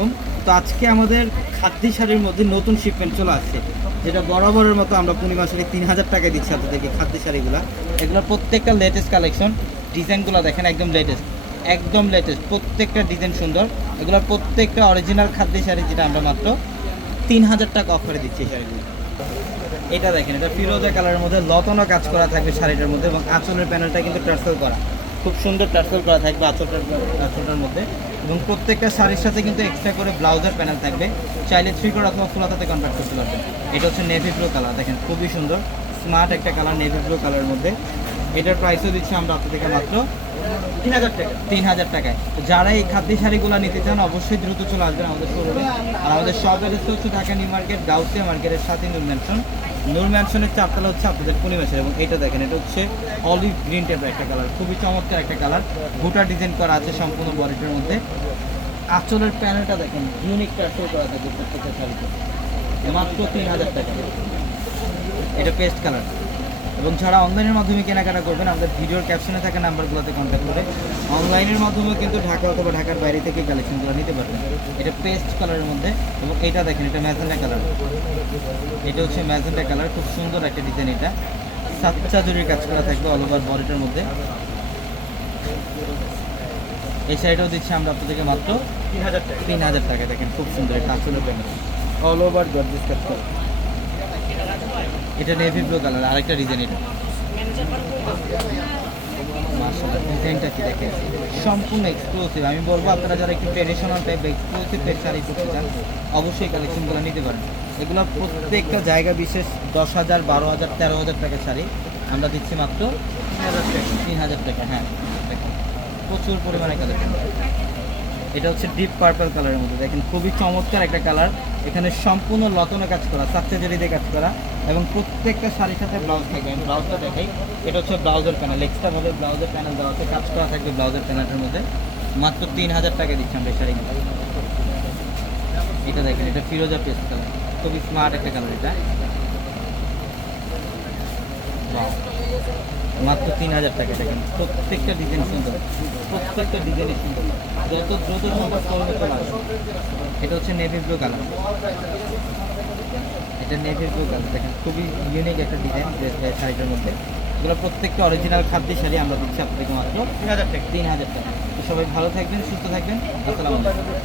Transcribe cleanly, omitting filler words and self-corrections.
আলাইকুম। তো আজকে আমাদের খাদ্য শাড়ির মধ্যে নতুন শিপমেন্ট চলে আসছে, যেটা বরাবরের মতো আমরা পূর্ণিমা শাড়ি 3000 টাকায় দিচ্ছি আপনাদেরকে। খাদ্য শাড়িগুলো এগুলো প্রত্যেকটা লেটেস্ট কালেকশন, ডিজাইনগুলো দেখেন একদম লেটেস্ট, একদম লেটেস্ট, প্রত্যেকটা ডিজাইন সুন্দর। এগুলোর প্রত্যেকটা অরিজিনাল খাদ্য শাড়ি, যেটা আমরা মাত্র 3000 টাকা অফারে দিচ্ছি এই শাড়িগুলো। এটা দেখেন, এটা ফিরোজা কালারের মধ্যে লতনো কাজ করা থাকবে শাড়িটার মধ্যে, এবং আঁচলের প্যানেলটা কিন্তু টার্সেল করা, খুব সুন্দর টার্সেল করা থাকবে আঁচলটার মধ্যে। এবং প্রত্যেকটা শাড়ির সাথে কিন্তু এক্সট্রা করে ব্লাউজের প্যানেল থাকবে, চাইলে 3/4 অথবা ফুল হাতাতে কনভার্ট করতে পারবেন। এটা হচ্ছে নেভি ব্লু কালার, দেখেন খুবই সুন্দর স্মার্ট একটা কালার নেভি ব্লু কালারের মধ্যে। এটার প্রাইসও দিচ্ছি আমরা আপনাদেরকে মাত্র 3000 টাকা, 3000 টাকায়। তো যারা এই খাদ্য শাড়িগুলো নিতে চান অবশ্যই দ্রুত চলে আসবেন আমাদের শোরুমে। আর আমাদের শপ অ্যাড্রেস হচ্ছে ঢাকা নিউ মার্কেট, গাউসিয়া মার্কেটের সাথে নূর ম্যানশন। নূর ম্যানশনের চারতলা হচ্ছে আপনাদের পূর্ণিমাসের। এবং এটা দেখেন, এটা হচ্ছে অলিভ গ্রিন টাইপের একটা কালার, খুবই চমৎকার একটা কালার। গোটা ডিজাইন করা আছে সম্পূর্ণ বডিটার মধ্যে। আঁচলের প্যানেলটা দেখেন, ইউনিক টার্সেল করা থাকে প্রত্যেকটা শাড়িতে, মাত্র 3000 টাকা। এটা পেস্ট কালার। এবং যারা অনলাইনের মাধ্যমে কেনাকাটা করবেন, আমাদের ভিডিওর ক্যাপশনে থাকা নাম্বারগুলোতে কন্ট্যাক্ট করে অনলাইনের মাধ্যমেও কিন্তু ঢাকা অথবা ঢাকার বাইরে থেকে কালেকশনগুলো নিতে পারবেন। এটা পেস্ট কালারের মধ্যে। এবং এটা দেখেন, এটা ম্যাজেন্টা কালার, এটা হচ্ছে ম্যাজেন্টা কালার, খুব সুন্দর একটা ডিজাইন। এটা সাতটা জরির কাজ করা থাকবে অল ওভার বডিটার মধ্যে। এই শাড়িটাও দিচ্ছি আমরা আপনাদেরকে মাত্র 3000 টাকা, 3000 টাকা। দেখেন খুব সুন্দর একটা আঁচলের প্যানেল, অল ওভার গর্জিয়াস কাজ করা। এটা নেভি ব্লু কালার, আরেকটা ডিজাইন। এটা মাশাআল্লাহ, ডিজাইনটা কি দেখেন, সম্পূর্ণ এক্সক্লুসিভ। আমি বলবো আপনারা যারা একটু traditional type exclusive type sari করতে চান অবশ্যই কালেকশনগুলো নিতে পারেন। এগুলো প্রত্যেকটা জায়গা বিশেষ 10,000, 12,000, 13,000 টাকার শাড়ি আমরা দিচ্ছি মাত্র 3000 টাকা। হ্যাঁ দেখেন, প্রচুর পরিমাণে কালেকশন। এটা হচ্ছে ডিপ পার্পল কালারের মধ্যে, দেখেন খুবই চমৎকার একটা কালার। এখানে সম্পূর্ণ লতনে কাজ করা, সাকসেজরি দিয়ে কাজ করা, এবং প্রত্যেকটা শাড়ির সাথে ব্লাউজ থাকবে। আমি ব্লাউজটা দেখাই, এটা হচ্ছে ব্লাউজের প্যানেল, এক্সট্রাভাবে ব্লাউজের প্যানেল দেওয়া আছে, কাজ করা থাকবে ব্লাউজের প্যানেলের মধ্যে। মাত্র 3000 টাকা দিচ্ছি আমরা এই শাড়িগুলো। এটা দেখেন, এটা ফিরোজা পেস্ট কালার, খুবই স্মার্ট একটা কালার। এটা Wow, মাত্র 3000 টাকা। দেখেন প্রত্যেকটা ডিজাইন সুন্দর, প্রত্যেকটা ডিজাইনই সুন্দর, যত দ্রুত সম্ভব করবে চলে আসবে। এটা হচ্ছে নেভি ব্লু কালার, এটা নেভি ব্লু কালার, দেখেন খুবই ইউনিক একটা ডিজাইন শাড়িটার মধ্যে। এগুলো প্রত্যেকটা অরিজিনাল খাদ্য শাড়ি আমরা দিচ্ছি আপনাদেরকে মাত্র 3000 টাকা, 3000 টাকা। তো সবাই ভালো থাকবেন, সুস্থ থাকবেন, আসসালামু আলাইকুম।